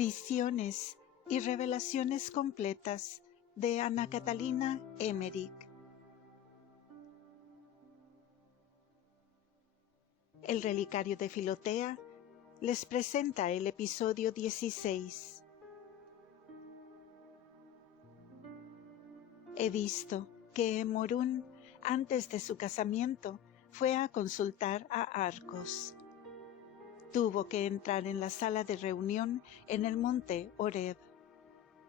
Visiones y revelaciones completas de Ana Catalina Emmerich. El Relicario de Filotea les presenta el episodio 16. He visto que Morún, antes de su casamiento, fue a consultar a Arcos. Tuvo que entrar en la sala de reunión en el monte Horeb,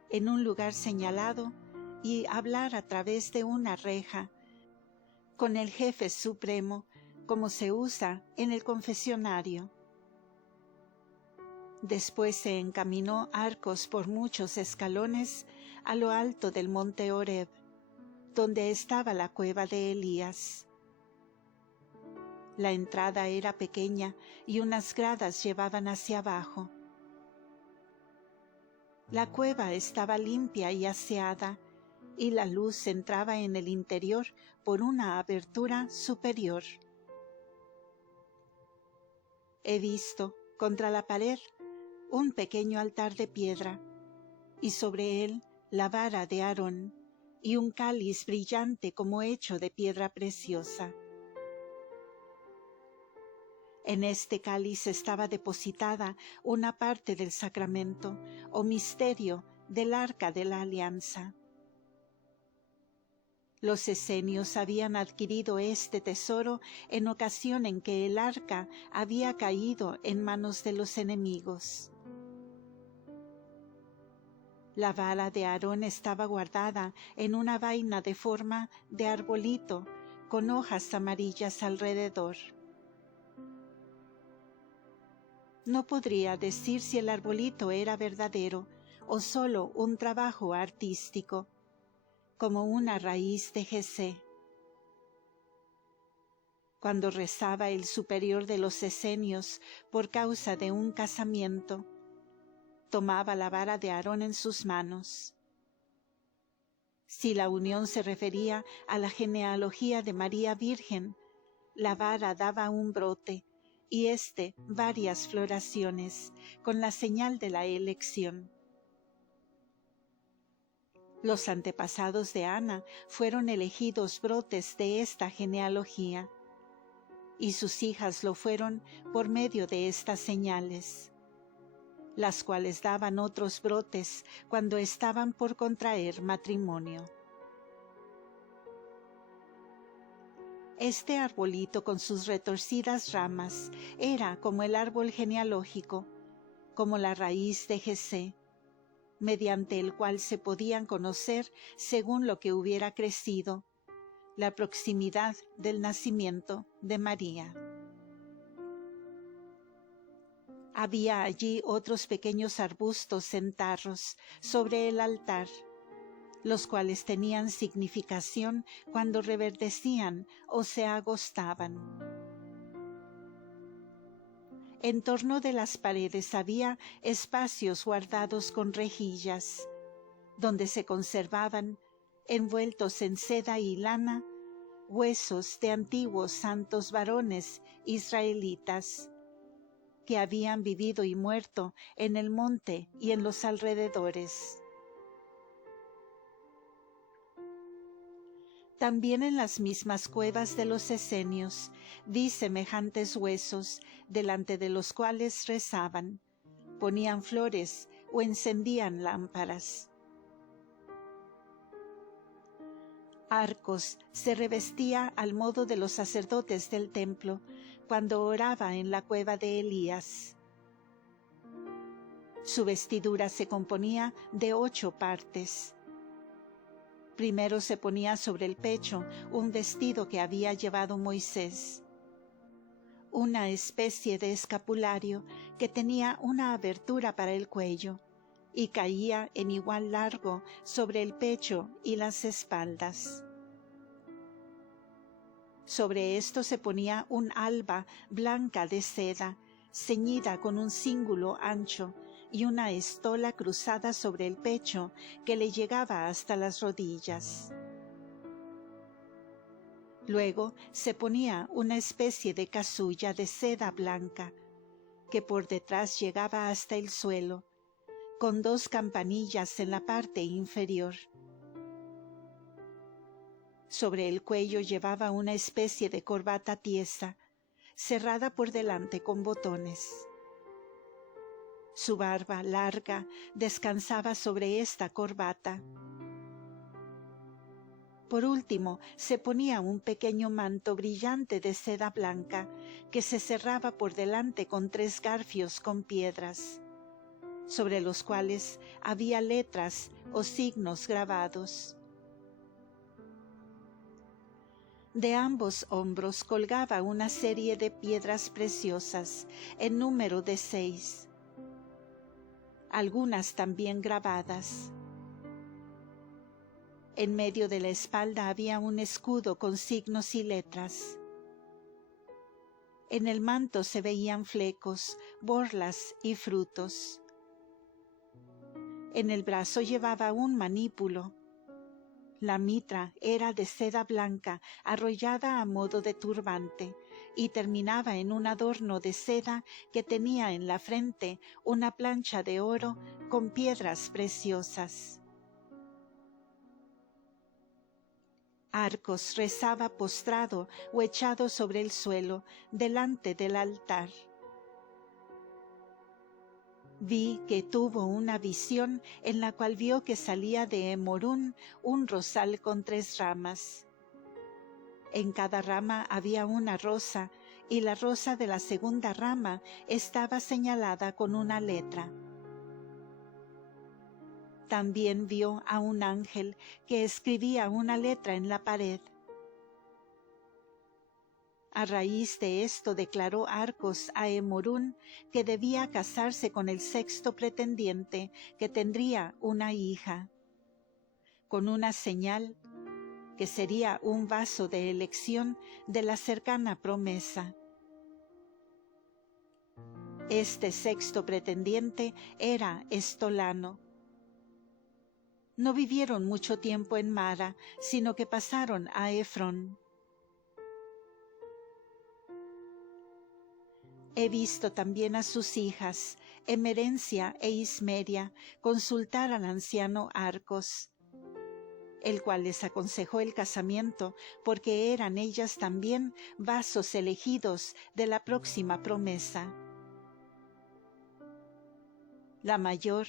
en un lugar señalado, y hablar a través de una reja con el jefe supremo, como se usa en el confesionario. Después se encaminó Arcos por muchos escalones a lo alto del monte Horeb, donde estaba la cueva de Elías. La entrada era pequeña y unas gradas llevaban hacia abajo. La cueva estaba limpia y aseada, y la luz entraba en el interior por una abertura superior. He visto, contra la pared, un pequeño altar de piedra, y sobre él la vara de Aarón, y un cáliz brillante como hecho de piedra preciosa. En este cáliz estaba depositada una parte del sacramento, o misterio, del arca de la alianza. Los esenios habían adquirido este tesoro en ocasión en que el arca había caído en manos de los enemigos. La vara de Aarón estaba guardada en una vaina de forma de arbolito, con hojas amarillas alrededor. No podría decir si el arbolito era verdadero o solo un trabajo artístico, como una raíz de Jesé. Cuando rezaba el superior de los esenios por causa de un casamiento, tomaba la vara de Aarón en sus manos. Si la unión se refería a la genealogía de María Virgen, la vara daba un brote, y varias floraciones, con la señal de la elección. Los antepasados de Ana fueron elegidos brotes de esta genealogía, y sus hijas lo fueron por medio de estas señales, las cuales daban otros brotes cuando estaban por contraer matrimonio. Este arbolito con sus retorcidas ramas era como el árbol genealógico, como la raíz de Jesé, mediante el cual se podían conocer, según lo que hubiera crecido, la proximidad del nacimiento de María. Había allí otros pequeños arbustos en tarros sobre el altar, los cuales tenían significación cuando reverdecían o se agostaban. En torno de las paredes había espacios guardados con rejillas, donde se conservaban, envueltos en seda y lana, huesos de antiguos santos varones israelitas, que habían vivido y muerto en el monte y en los alrededores. También en las mismas cuevas de los esenios vi semejantes huesos, delante de los cuales rezaban, ponían flores o encendían lámparas. Arcos se revestía al modo de los sacerdotes del templo cuando oraba en la cueva de Elías. Su vestidura se componía de 8 partes. Primero se ponía sobre el pecho un vestido que había llevado Moisés, una especie de escapulario que tenía una abertura para el cuello y caía en igual largo sobre el pecho y las espaldas. Sobre esto se ponía un alba blanca de seda, ceñida con un cíngulo ancho, y una estola cruzada sobre el pecho que le llegaba hasta las rodillas. Luego se ponía una especie de casulla de seda blanca, que por detrás llegaba hasta el suelo, con 2 campanillas en la parte inferior. Sobre el cuello llevaba una especie de corbata tiesa, cerrada por delante con botones. Su barba larga descansaba sobre esta corbata. Por último, se ponía un pequeño manto brillante de seda blanca que se cerraba por delante con 3 garfios con piedras, sobre los cuales había letras o signos grabados. De ambos hombros colgaba una serie de piedras preciosas, en número de 6, algunas también grabadas. En medio de la espalda había un escudo con signos y letras. En el manto se veían flecos, borlas y frutos. En el brazo llevaba un manípulo. La mitra era de seda blanca, arrollada a modo de turbante, y terminaba en un adorno de seda que tenía en la frente una plancha de oro con piedras preciosas. Arcos rezaba postrado o echado sobre el suelo, delante del altar. Vi que tuvo una visión en la cual vio que salía de Emorún un rosal con 3 ramas. En cada rama había una rosa, y la rosa de la segunda rama estaba señalada con una letra. También vio a un ángel que escribía una letra en la pared. A raíz de esto declaró Arcos a Emorún que debía casarse con el 6º pretendiente, que tendría una hija, con una señal que sería un vaso de elección de la cercana promesa. Este 6º pretendiente era Estolano. No vivieron mucho tiempo en Mara, sino que pasaron a Efrón. He visto también a sus hijas, Emerencia e Ismeria, consultar al anciano Arcos, el cual les aconsejó el casamiento, porque eran ellas también vasos elegidos de la próxima promesa. La mayor,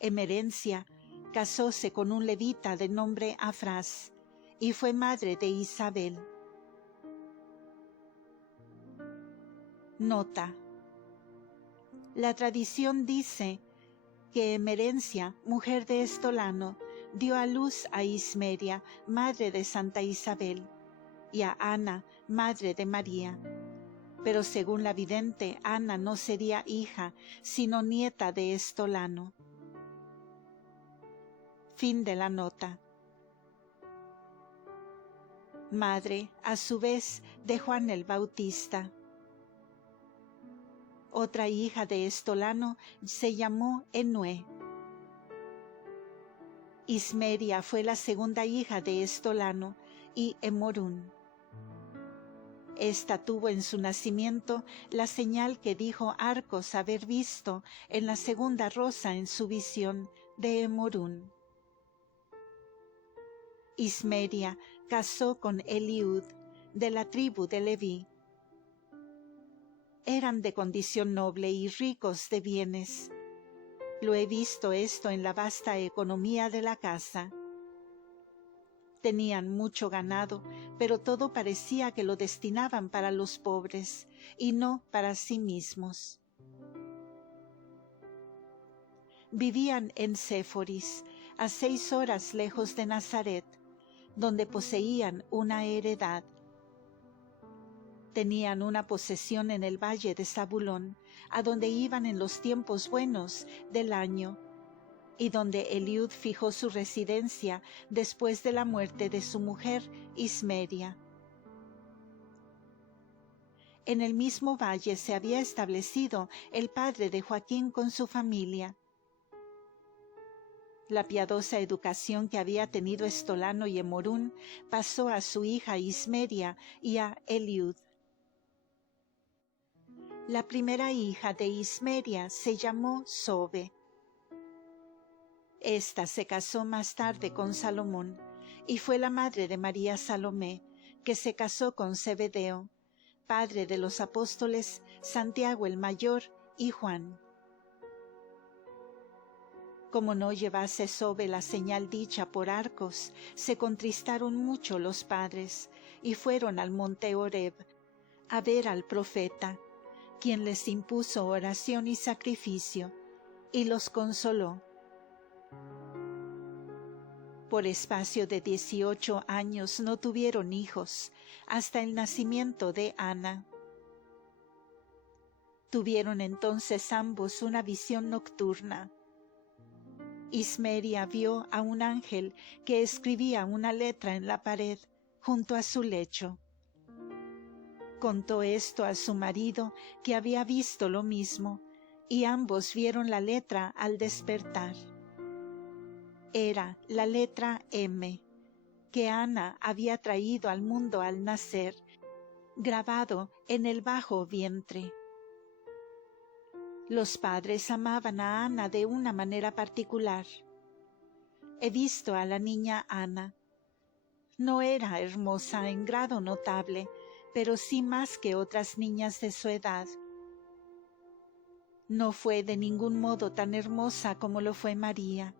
Emerencia, casóse con un levita de nombre Afrás, y fue madre de Isabel. Nota. La tradición dice que Emerencia, mujer de Estolano, dio a luz a Ismeria, madre de Santa Isabel, y a Ana, madre de María. Pero según la vidente, Ana no sería hija, sino nieta de Estolano. Fin de la nota. Madre, a su vez, de Juan el Bautista. Otra hija de Estolano se llamó Enue. Ismeria fue la segunda hija de Estolano y Emorún. Esta tuvo en su nacimiento la señal que dijo Arcos haber visto en la segunda rosa en su visión de Emorún. Ismeria casó con Eliud, de la tribu de Leví. Eran de condición noble y ricos de bienes. Lo he visto esto en la vasta economía de la casa. Tenían mucho ganado, pero todo parecía que lo destinaban para los pobres, y no para sí mismos. Vivían en Séforis, a 6 horas lejos de Nazaret, donde poseían una heredad. Tenían una posesión en el valle de Zabulón, a donde iban en los tiempos buenos del año, y donde Eliud fijó su residencia después de la muerte de su mujer Ismeria. En el mismo valle se había establecido el padre de Joaquín con su familia. La piadosa educación que había tenido Estolano y Emorún pasó a su hija Ismeria y a Eliud. La primera hija de Ismeria se llamó Sobe. Esta se casó más tarde con Salomón, y fue la madre de María Salomé, que se casó con Zebedeo, padre de los apóstoles Santiago el Mayor y Juan. Como no llevase Zobe la señal dicha por Arcos, se contristaron mucho los padres, y fueron al monte Horeb a ver al profeta, quien les impuso oración y sacrificio, y los consoló. Por espacio de 18 años no tuvieron hijos, hasta el nacimiento de Ana. Tuvieron entonces ambos una visión nocturna. Ismeria vio a un ángel que escribía una letra en la pared junto a su lecho. Contó esto a su marido, que había visto lo mismo, y ambos vieron la letra al despertar. Era la letra M, que Ana había traído al mundo al nacer, grabado en el bajo vientre. Los padres amaban a Ana de una manera particular. He visto a la niña Ana. No era hermosa en grado notable, pero sí más que otras niñas de su edad. No fue de ningún modo tan hermosa como lo fue María,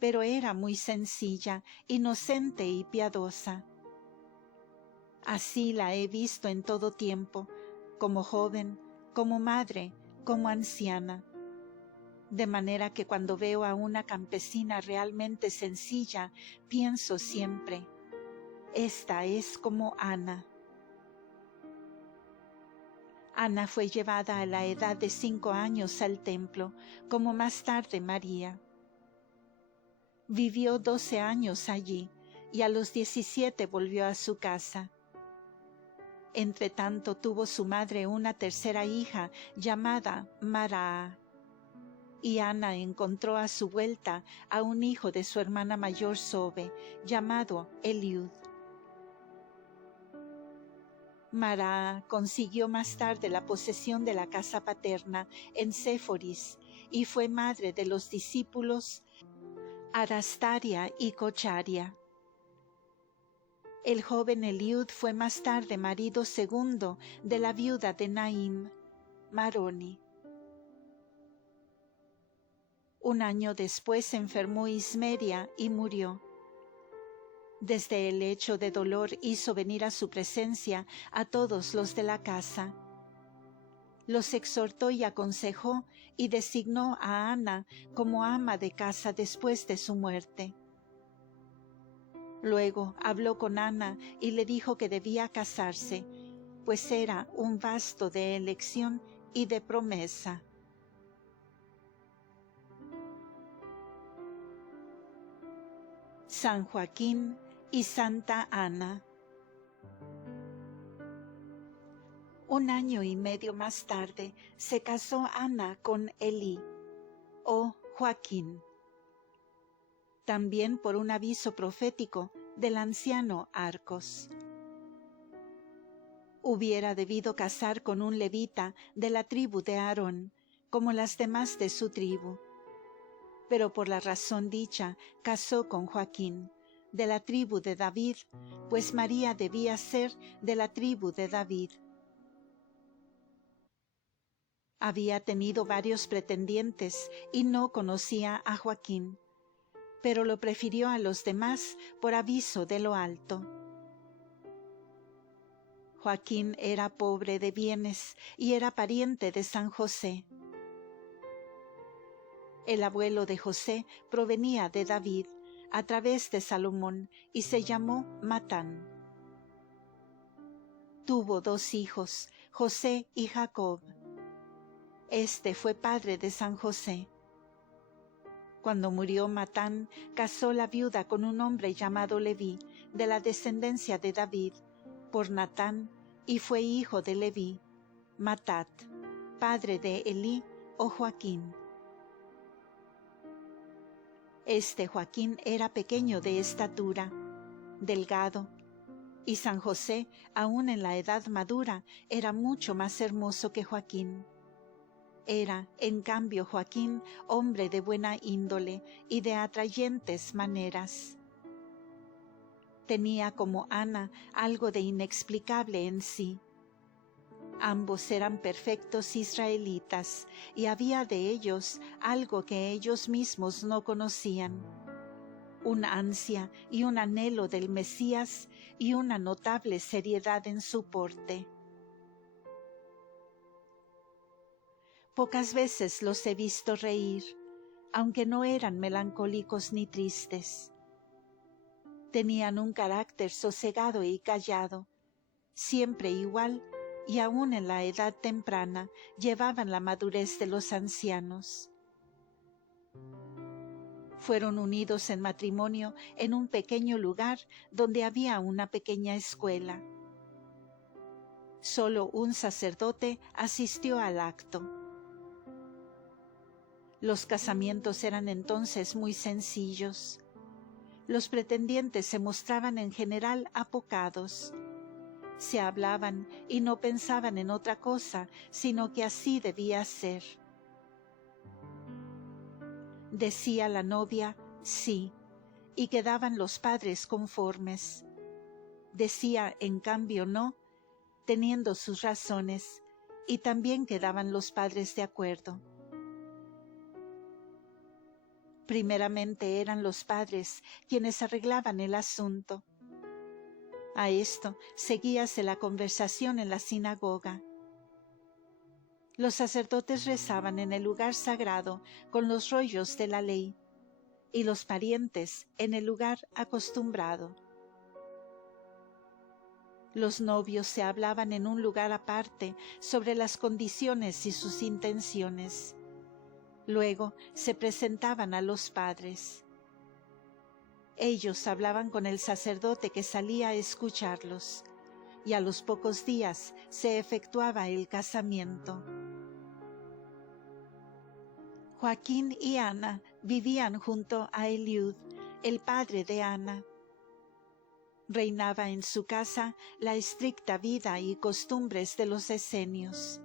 pero era muy sencilla, inocente y piadosa. Así la he visto en todo tiempo, como joven, como madre, como anciana. De manera que cuando veo a una campesina realmente sencilla, pienso siempre, esta es como Ana. Ana fue llevada a la edad de 5 años al templo, como más tarde María. Vivió 12 años allí, y a los 17 volvió a su casa. Entretanto tuvo su madre una tercera hija llamada Maraa. Y Ana encontró a su vuelta a un hijo de su hermana mayor Zobe, llamado Eliud. Maraa consiguió más tarde la posesión de la casa paterna en Séforis y fue madre de los discípulos Arastaria y Cocharia. El joven Eliud fue más tarde marido segundo de la viuda de Naim, Maroni. Un año después enfermó Ismeria y murió. Desde el lecho de dolor hizo venir a su presencia a todos los de la casa. Los exhortó y aconsejó y designó a Ana como ama de casa después de su muerte. Luego habló con Ana y le dijo que debía casarse, pues era un vasto de elección y de promesa. San Joaquín y Santa Ana. 1 año y medio más tarde se casó Ana con Elí, o Joaquín, también por un aviso profético del anciano Arcos. Hubiera debido casar con un levita de la tribu de Aarón, como las demás de su tribu, pero por la razón dicha casó con Joaquín, de la tribu de David, pues María debía ser de la tribu de David. Había tenido varios pretendientes y no conocía a Joaquín, pero lo prefirió a los demás por aviso de lo alto. Joaquín era pobre de bienes y era pariente de San José. El abuelo de José provenía de David, a través de Salomón, y se llamó Matán. Tuvo 2 hijos, José y Jacob. Este fue padre de San José. Cuando murió Matán, casó la viuda con un hombre llamado Leví, de la descendencia de David, por Natán, y fue hijo de Leví, Matat, padre de Elí o Joaquín. Este Joaquín era pequeño de estatura, delgado, y San José, aún en la edad madura, era mucho más hermoso que Joaquín. Era, en cambio, Joaquín, hombre de buena índole y de atrayentes maneras. Tenía, como Ana, algo de inexplicable en sí. Ambos eran perfectos israelitas, y había de ellos algo que ellos mismos no conocían: una ansia y un anhelo del Mesías y una notable seriedad en su porte. Pocas veces los he visto reír, aunque no eran melancólicos ni tristes. Tenían un carácter sosegado y callado, siempre igual, y aun en la edad temprana llevaban la madurez de los ancianos. Fueron unidos en matrimonio en un pequeño lugar donde había una pequeña escuela. Solo un sacerdote asistió al acto. Los casamientos eran entonces muy sencillos. Los pretendientes se mostraban en general apocados. Se hablaban y no pensaban en otra cosa, sino que así debía ser. Decía la novia sí, y quedaban los padres conformes. Decía, en cambio, no, teniendo sus razones, y también quedaban los padres de acuerdo. Primeramente eran los padres quienes arreglaban el asunto. A esto seguíase la conversación en la sinagoga. Los sacerdotes rezaban en el lugar sagrado con los rollos de la ley, y los parientes en el lugar acostumbrado. Los novios se hablaban en un lugar aparte sobre las condiciones y sus intenciones. Luego se presentaban a los padres. Ellos hablaban con el sacerdote que salía a escucharlos, y a los pocos días se efectuaba el casamiento. Joaquín y Ana vivían junto a Eliud, el padre de Ana. Reinaba en su casa la estricta vida y costumbres de los esenios.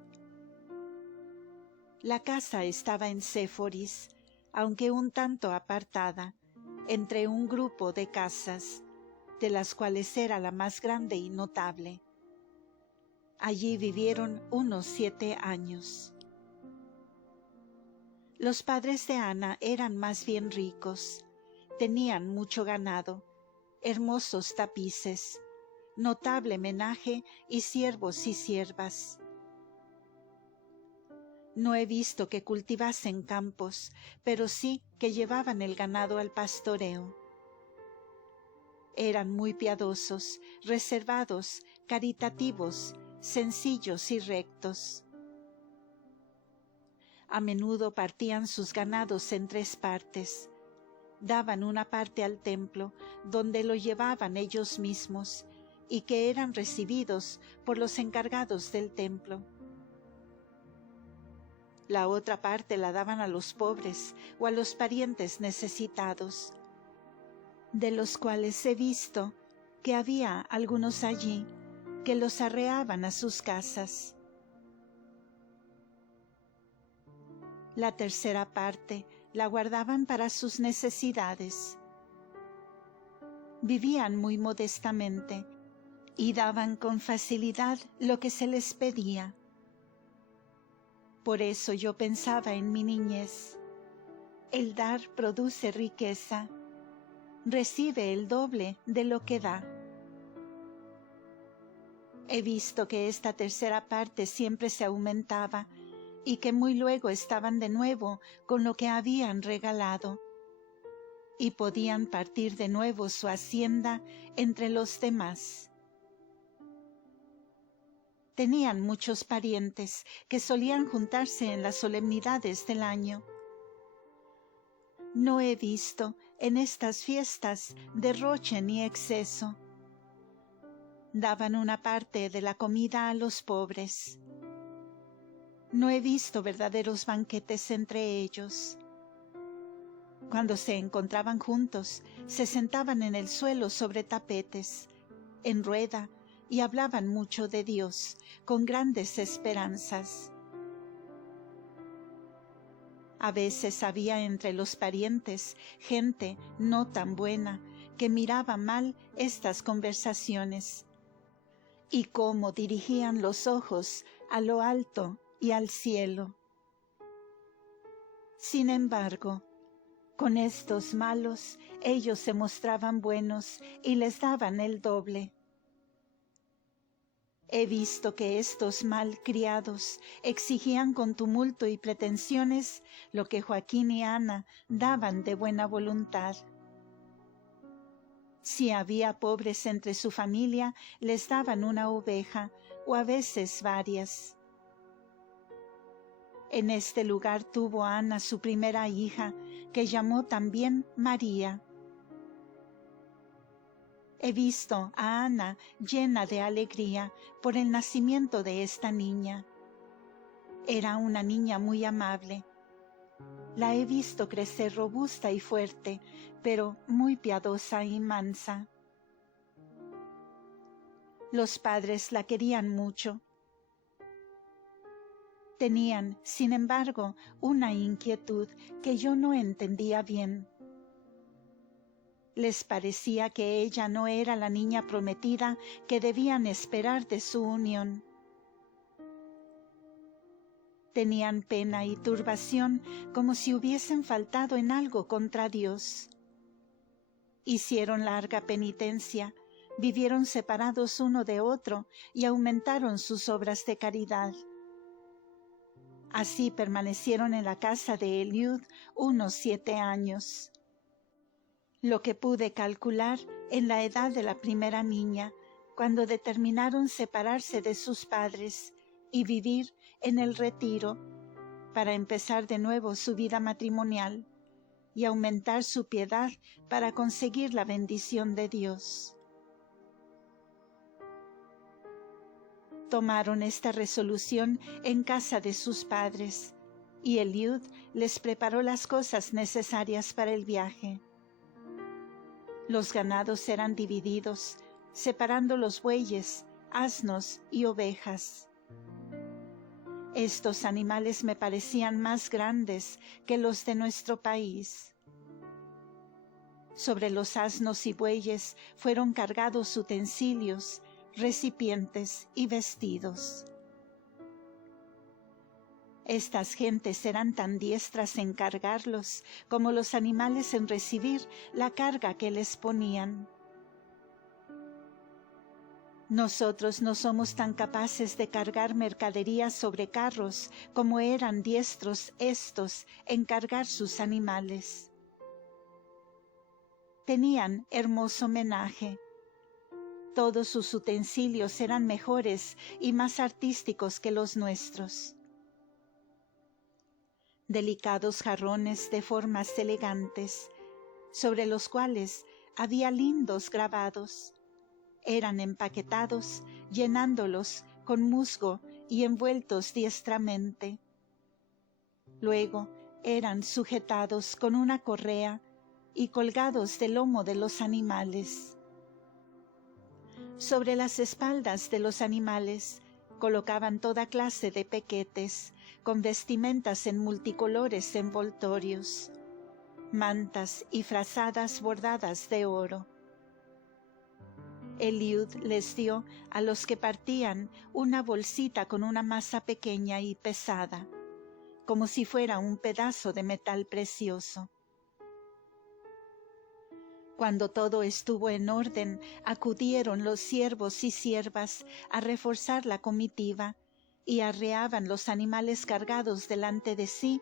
La casa estaba en Séforis, aunque un tanto apartada, entre un grupo de casas, de las cuales era la más grande y notable. Allí vivieron unos 7 años. Los padres de Ana eran más bien ricos, tenían mucho ganado, hermosos tapices, notable menaje y siervos y siervas. No he visto que cultivasen campos, pero sí que llevaban el ganado al pastoreo. Eran muy piadosos, reservados, caritativos, sencillos y rectos. A menudo partían sus ganados en 3 partes. Daban una parte al templo, donde lo llevaban ellos mismos, y que eran recibidos por los encargados del templo. La otra parte la daban a los pobres o a los parientes necesitados, de los cuales he visto que había algunos allí que los arreaban a sus casas. La tercera parte la guardaban para sus necesidades. Vivían muy modestamente y daban con facilidad lo que se les pedía. Por eso yo pensaba en mi niñez: el dar produce riqueza, recibe el doble de lo que da. He visto que esta tercera parte siempre se aumentaba y que muy luego estaban de nuevo con lo que habían regalado, y podían partir de nuevo su hacienda entre los demás. Tenían muchos parientes que solían juntarse en las solemnidades del año. No he visto en estas fiestas derroche ni exceso. Daban una parte de la comida a los pobres. No he visto verdaderos banquetes entre ellos. Cuando se encontraban juntos, se sentaban en el suelo sobre tapetes, en rueda, y hablaban mucho de Dios, con grandes esperanzas. A veces había entre los parientes gente no tan buena que miraba mal estas conversaciones, y cómo dirigían los ojos a lo alto y al cielo. Sin embargo, con estos malos ellos se mostraban buenos y les daban el doble. He visto que estos mal criados exigían con tumulto y pretensiones lo que Joaquín y Ana daban de buena voluntad. Si había pobres entre su familia, les daban una oveja, o a veces varias. En este lugar tuvo Ana su primera hija, que llamó también María. He visto a Ana llena de alegría por el nacimiento de esta niña. Era una niña muy amable. La he visto crecer robusta y fuerte, pero muy piadosa y mansa. Los padres la querían mucho. Tenían, sin embargo, una inquietud que yo no entendía bien. Les parecía que ella no era la niña prometida que debían esperar de su unión. Tenían pena y turbación como si hubiesen faltado en algo contra Dios. Hicieron larga penitencia, vivieron separados uno de otro y aumentaron sus obras de caridad. Así permanecieron en la casa de Eliud unos 7 años. Lo que pude calcular en la edad de la primera niña, cuando determinaron separarse de sus padres y vivir en el retiro para empezar de nuevo su vida matrimonial y aumentar su piedad para conseguir la bendición de Dios. Tomaron esta resolución en casa de sus padres, y Eliud les preparó las cosas necesarias para el viaje. Los ganados eran divididos, separando los bueyes, asnos y ovejas. Estos animales me parecían más grandes que los de nuestro país. Sobre los asnos y bueyes fueron cargados utensilios, recipientes y vestidos. Estas gentes eran tan diestras en cargarlos como los animales en recibir la carga que les ponían. Nosotros no somos tan capaces de cargar mercaderías sobre carros como eran diestros estos en cargar sus animales. Tenían hermoso menaje. Todos sus utensilios eran mejores y más artísticos que los nuestros. Delicados jarrones de formas elegantes, sobre los cuales había lindos grabados. Eran empaquetados, llenándolos con musgo y envueltos diestramente. Luego eran sujetados con una correa y colgados del lomo de los animales. Sobre las espaldas de los animales colocaban toda clase de pequetes, con vestimentas en multicolores envoltorios, mantas y frazadas bordadas de oro. Eliud les dio a los que partían una bolsita con una masa pequeña y pesada, como si fuera un pedazo de metal precioso. Cuando todo estuvo en orden, acudieron los siervos y siervas a reforzar la comitiva y arreaban los animales cargados delante de sí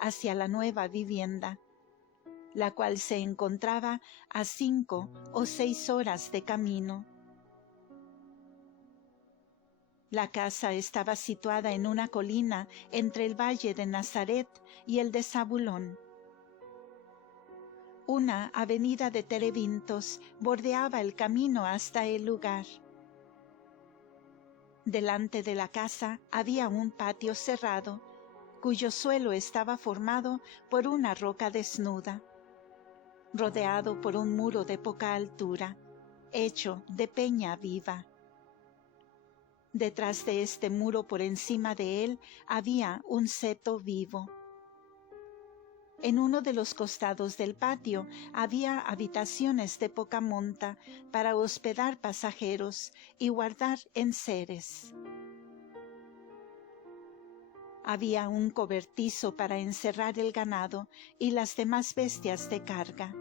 hacia la nueva vivienda, la cual se encontraba a 5 o 6 horas de camino. La casa estaba situada en una colina entre el valle de Nazaret y el de Zabulón. Una avenida de terebintos bordeaba el camino hasta el lugar. Delante de la casa había un patio cerrado, cuyo suelo estaba formado por una roca desnuda, rodeado por un muro de poca altura, hecho de peña viva. Detrás de este muro, por encima de él, había un seto vivo. En uno de los costados del patio había habitaciones de poca monta para hospedar pasajeros y guardar enseres. Había un cobertizo para encerrar el ganado y las demás bestias de carga.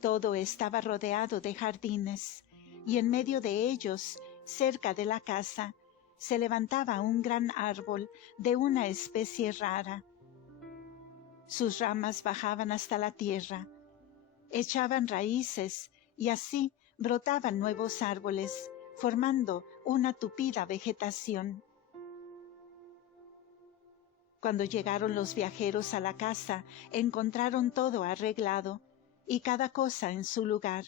Todo estaba rodeado de jardines, y en medio de ellos, cerca de la casa, se levantaba un gran árbol de una especie rara. Sus ramas bajaban hasta la tierra, echaban raíces y así brotaban nuevos árboles, formando una tupida vegetación. Cuando llegaron los viajeros a la casa, encontraron todo arreglado y cada cosa en su lugar,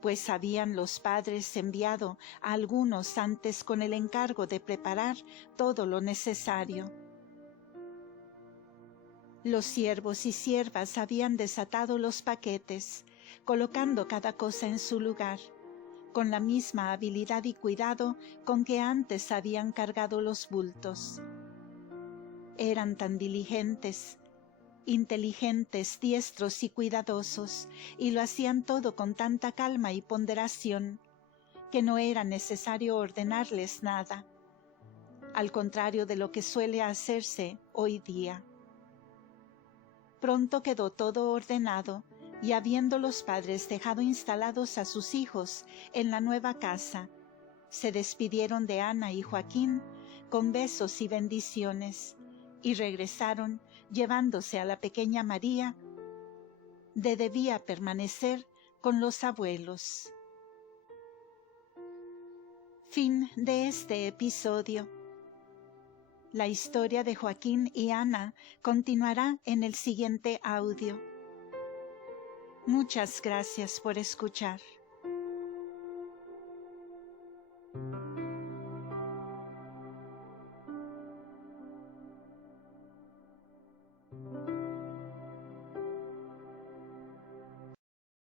pues habían los padres enviado a algunos antes con el encargo de preparar todo lo necesario. Los siervos y siervas habían desatado los paquetes, colocando cada cosa en su lugar, con la misma habilidad y cuidado con que antes habían cargado los bultos. Eran tan diligentes, inteligentes, diestros y cuidadosos, y lo hacían todo con tanta calma y ponderación, que no era necesario ordenarles nada, al contrario de lo que suele hacerse hoy día. Pronto quedó todo ordenado, y habiendo los padres dejado instalados a sus hijos en la nueva casa, se despidieron de Ana y Joaquín con besos y bendiciones, y regresaron llevándose a la pequeña María, de debía permanecer con los abuelos. Fin de este episodio. La historia de Joaquín y Ana continuará en el siguiente audio. Muchas gracias por escuchar.